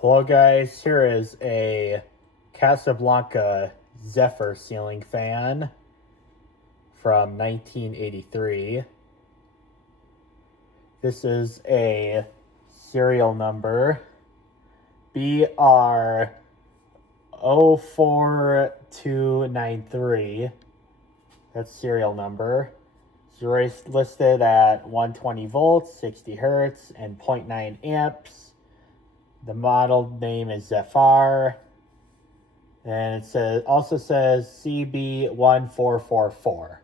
Hello guys, here is a Casablanca Zephyr ceiling fan from 1983. This is a serial number BR04293. That's serial number. It's listed at 120 volts, 60 hertz, and 0.9 amps. The model name is Zephyr, and also says CB1444.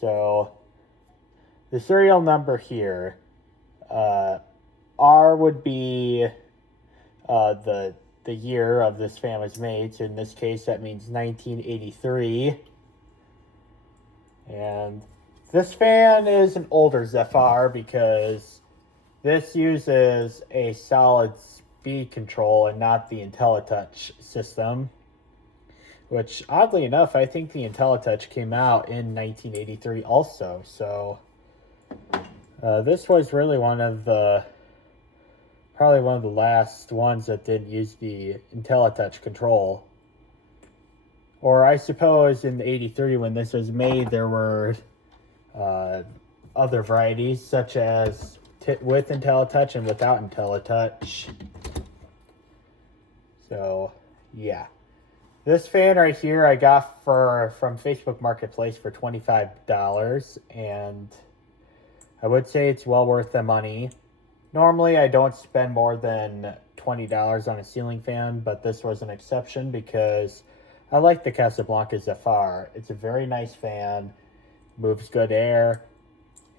So the serial number here, R would be the year of this fan was made. So in this case, that means 1983. And this fan is an older Zephyr because this uses a solid speed control and not the IntelliTouch system, which oddly enough, I think the IntelliTouch came out in 1983 also. So this was really probably one of the last ones that didn't use the IntelliTouch control. Or I suppose in 83 when this was made, there were other varieties such as with IntelliTouch and without IntelliTouch. So yeah, this fan right here I got from Facebook Marketplace for $25, and I would say it's well worth the money. Normally I don't spend more than $20 on a ceiling fan, but this was an exception because I like the Casablanca Zephyr. It's a very nice fan, moves good air,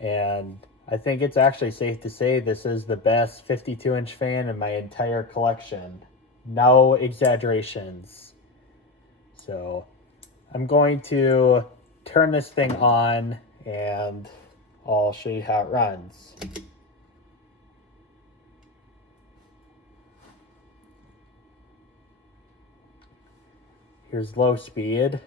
and I think it's actually safe to say this is the best 52-inch fan in my entire collection. No exaggerations. So I'm going to turn this thing on and I'll show you how it runs. Here's low speed.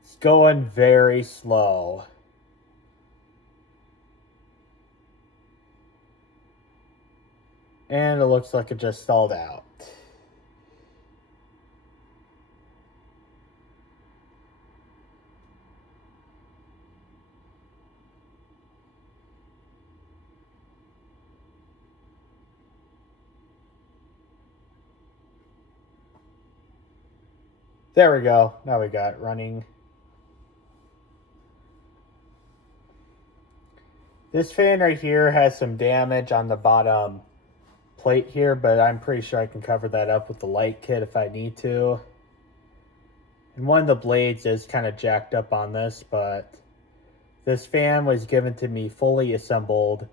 It's going very slow. And it looks like it just stalled out. There we go. Now we got it running. This fan right here has some damage on the bottom plate here, but I'm pretty sure I can cover that up with the light kit if I need to. And one of the blades is kind of jacked up on this, but this fan was given to me fully assembled,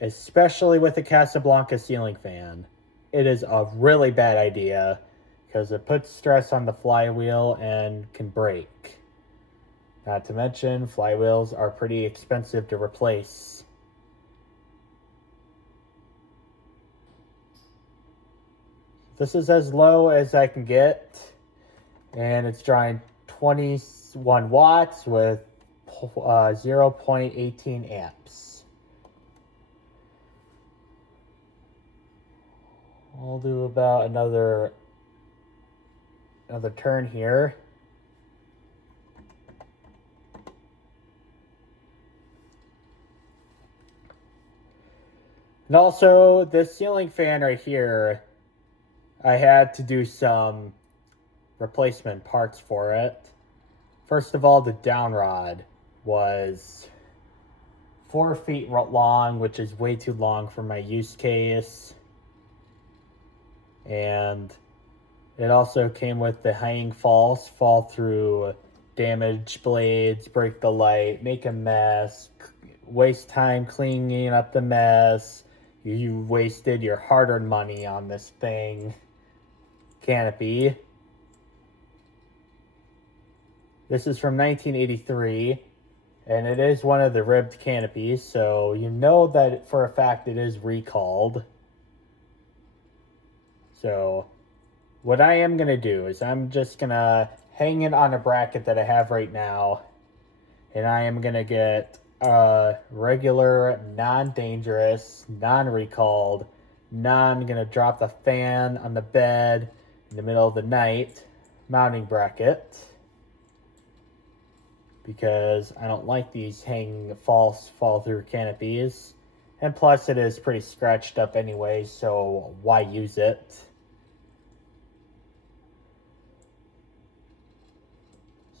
especially with a Casablanca ceiling fan. It is a really bad idea because it puts stress on the flywheel and can break. Not to mention, flywheels are pretty expensive to replace. This is as low as I can get, and it's drawing 21 watts with 0.18 amps. I'll do about another turn here. And also, this ceiling fan right here, I had to do some replacement parts for it. First of all, the down rod was 4 feet long, which is way too long for my use case. And it also came with the hanging false, fall through, damage blades, break the light, make a mess, waste time cleaning up the mess. You wasted your hard-earned money on this thing. Canopy. This is from 1983, and it is one of the ribbed canopies, so you know that for a fact it is recalled. So what I am going to do is I'm just going to hang it on a bracket that I have right now, And I am going to get a regular, non-dangerous, non-recalled, going to drop the fan on the bed in the middle of the night mounting bracket. Because I don't like these fall-through canopies. And plus it is pretty scratched up anyway, so why use it?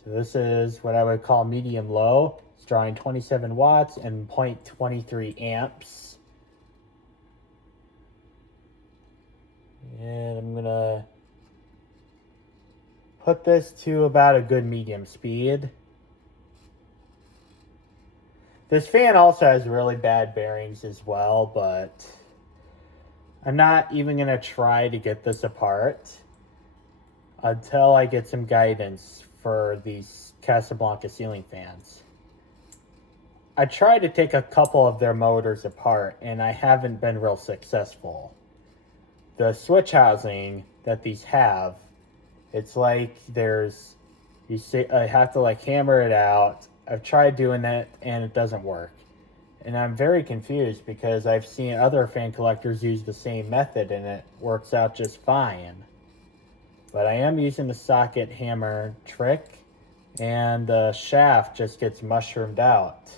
So this is what I would call medium low. It's drawing 27 watts and 0.23 amps. And I'm gonna put this to about a good medium speed. This fan also has really bad bearings as well, but I'm not even gonna try to get this apart until I get some guidance for these Casablanca ceiling fans. I tried to take a couple of their motors apart and I haven't been real successful. The switch housing that these have, it's like I have to like hammer it out. I've tried doing that and it doesn't work. And I'm very confused because I've seen other fan collectors use the same method and it works out just fine. But I am using the socket hammer trick and the shaft just gets mushroomed out.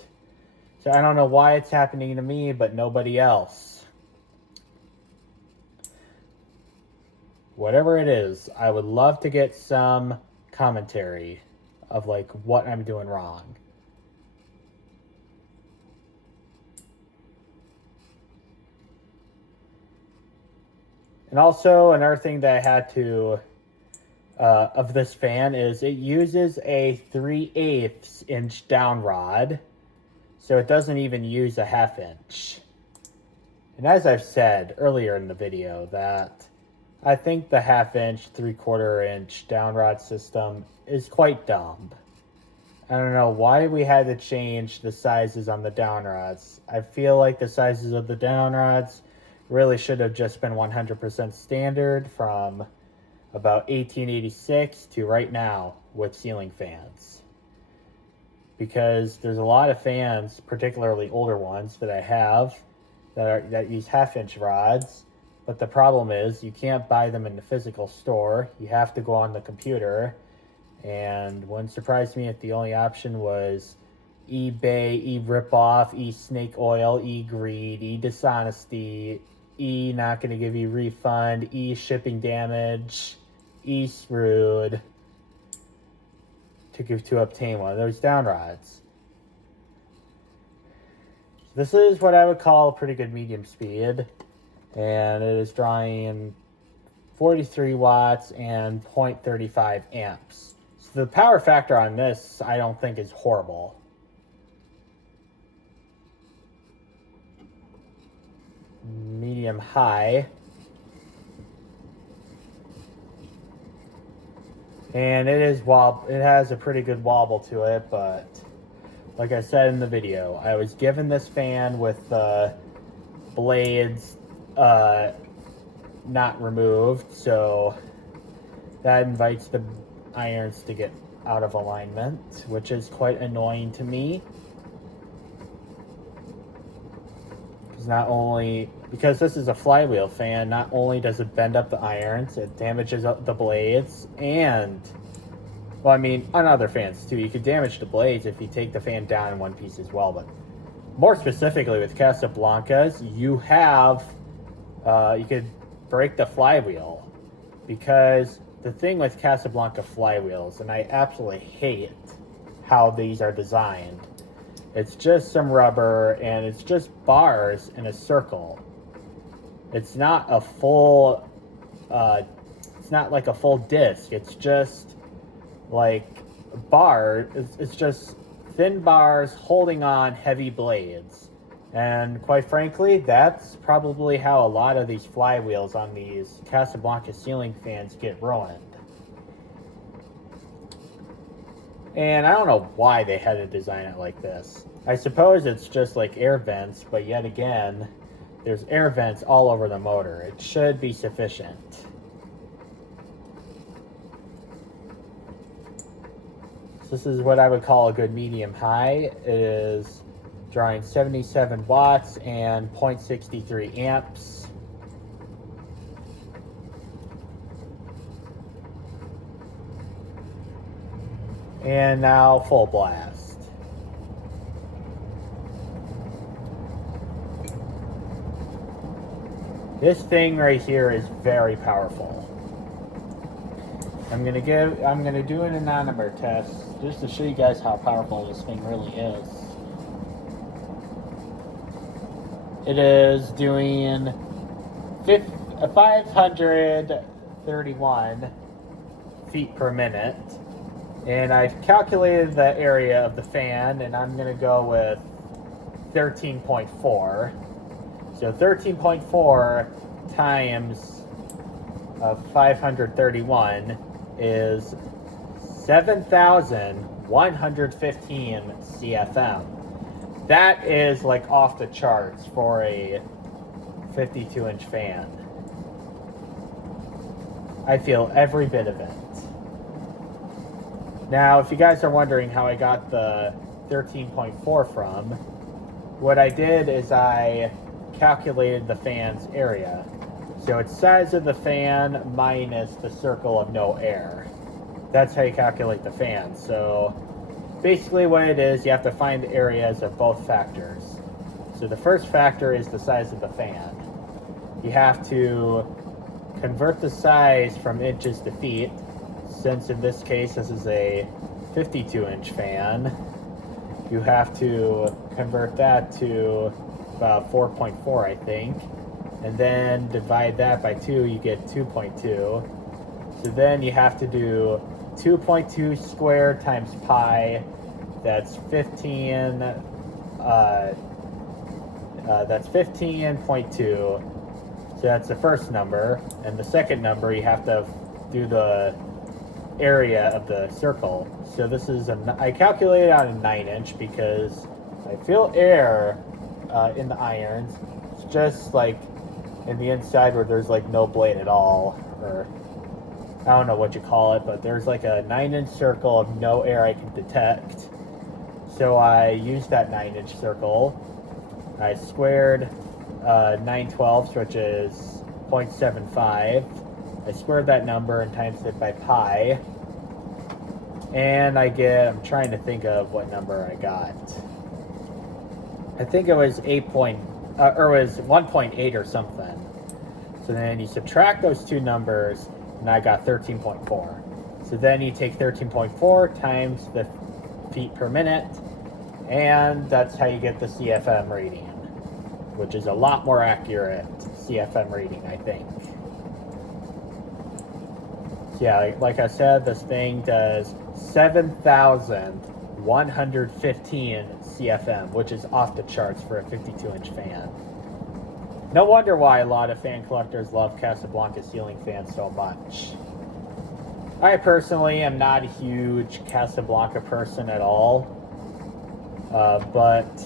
So I don't know why it's happening to me, but nobody else. Whatever it is, I would love to get some commentary of like what I'm doing wrong. And also another thing that I had to of this fan is it uses a 3/8 inch down rod, so it doesn't even use a 1/2 inch. And as I've said earlier in the video, that I think the 1/2 inch, 3/4 inch down rod system is quite dumb. I don't know why we had to change the sizes on the down rods. I feel like the sizes of the down rods really should have just been 100% standard from about 1886 to right now with ceiling fans. Because there's a lot of fans, particularly older ones that I have, that use 1/2 inch rods. But the problem is you can't buy them in the physical store. You have to go on the computer. And wouldn't surprise me if the only option was eBay, e-ripoff, e-snake oil, e-greed, e-dishonesty, not going to give you refund, shipping damage, screwed to obtain one of those down rods. This is what I would call a pretty good medium speed, and it is drawing 43 watts and 0.35 amps. So the power factor on this I don't think is horrible. Medium high. And it has a pretty good wobble to it, but like I said in the video, I was given this fan with the blades not removed, so that invites the irons to get out of alignment, which is quite annoying to me. Because this is a flywheel fan, not only does it bend up the irons, it damages the blades, and, well, I mean, on other fans too, you could damage the blades if you take the fan down in one piece as well, but more specifically with Casablancas, you could break the flywheel, because the thing with Casablanca flywheels, and I absolutely hate how these are designed, it's just some rubber and it's just bars in a circle. It's not a full, it's not like a full disc. It's just like it's just thin bars holding on heavy blades. And quite frankly, that's probably how a lot of these flywheels on these Casablanca ceiling fans get ruined. And I don't know why they had to design it like this. I suppose it's just like air vents, but yet again, there's air vents all over the motor. It should be sufficient. This is what I would call a good medium high. It is drawing 77 watts and 0.63 amps. And now full blast. This thing right here is very powerful. I'm gonna do an anemometer test just to show you guys how powerful this thing really is. It is doing 531 feet per minute. And I've calculated the area of the fan, and I'm going to go with 13.4. So 13.4 times 531 is 7,115 CFM. That is like off the charts for a 52-inch fan. I feel every bit of it. Now, if you guys are wondering how I got the 13.4 from, what I did is I calculated the fan's area. So it's size of the fan minus the circle of no air. That's how you calculate the fan. So basically what it is, you have to find the areas of both factors. So the first factor is the size of the fan. You have to convert the size from inches to feet. Since in this case this is a 52-inch fan, you have to convert that to about 4.4, I think, and then divide that by 2, you get 2.2. So then you have to do 2.2 squared times pi, that's 15, that's 15.2. So that's the first number, and the second number you have to do the area of the circle. So this is I calculated on a 9-inch because I feel air in the irons. It's just like in the inside where there's like no blade at all, or I don't know what you call it, but there's like a 9-inch circle of no air I can detect. So I used that 9-inch circle. I squared 9/12, which is 0.75. I squared that number and times it by pi, and I'm trying to think of what number I got. I think it was 1.8 or something. So then you subtract those two numbers, and I got 13.4. So then you take 13.4 times the feet per minute, and that's how you get the CFM rating, which is a lot more accurate CFM rating, I think. Yeah, like I said, this thing does 7,115 CFM, which is off the charts for a 52-inch fan. No wonder why a lot of fan collectors love Casablanca ceiling fans so much. I personally am not a huge Casablanca person at all, but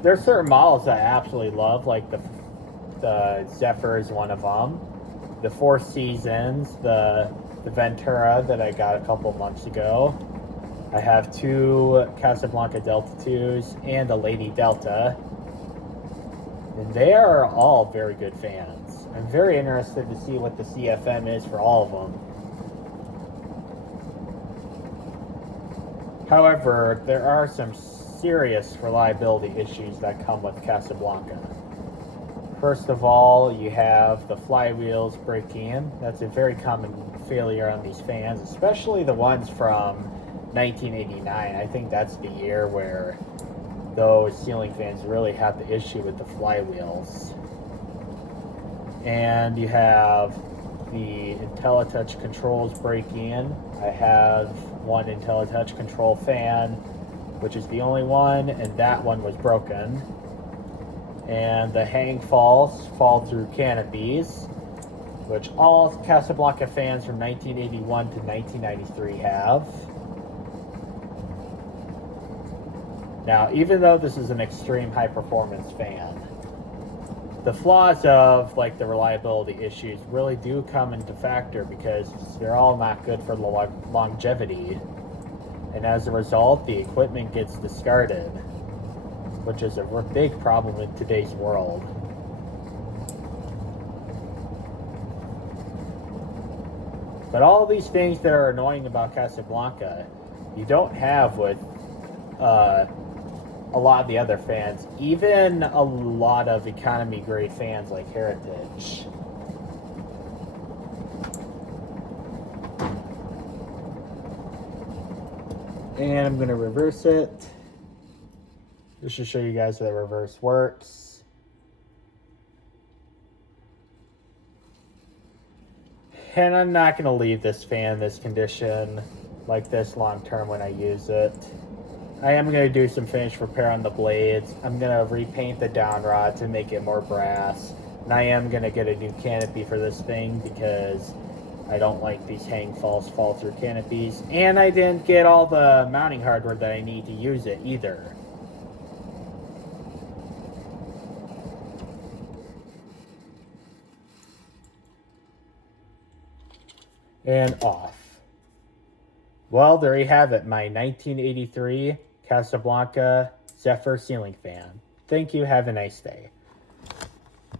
there's certain models that I absolutely love, like the Zephyr is one of them. The Four Seasons, the Ventura that I got a couple months ago. I have 2 Casablanca Delta 2s and a Lady Delta. And they are all very good fans. I'm very interested to see what the CFM is for all of them. However, there are some serious reliability issues that come with Casablanca. First of all, you have the flywheels breaking. That's a very common failure on these fans, especially the ones from 1989. I think that's the year where those ceiling fans really had the issue with the flywheels. And you have the IntelliTouch controls breaking. I have one IntelliTouch control fan, which is the only one, and that one was broken. And the hang falls fall through canopies, which all Casablanca fans from 1981 to 1993 have. Now, even though this is an extreme high performance fan, the flaws of like the reliability issues really do come into factor because they're all not good for the longevity, and as a result the equipment gets discarded, which is a big problem in today's world. But all these things that are annoying about Casablanca, you don't have with a lot of the other fans, even a lot of economy grade fans like Heritage. And I'm going to reverse it just to show you guys how the reverse works. And I'm not going to leave this fan in this condition like this long term when I use it. I am going to do some finish repair on the blades. I'm going to repaint the down rod to make it more brass. And I am going to get a new canopy for this thing because I don't like these hang false fall through canopies. And I didn't get all the mounting hardware that I need to use it either. And off. Well, there you have it, my 1983 Casablanca Zephyr ceiling fan. Thank you. Have a nice day.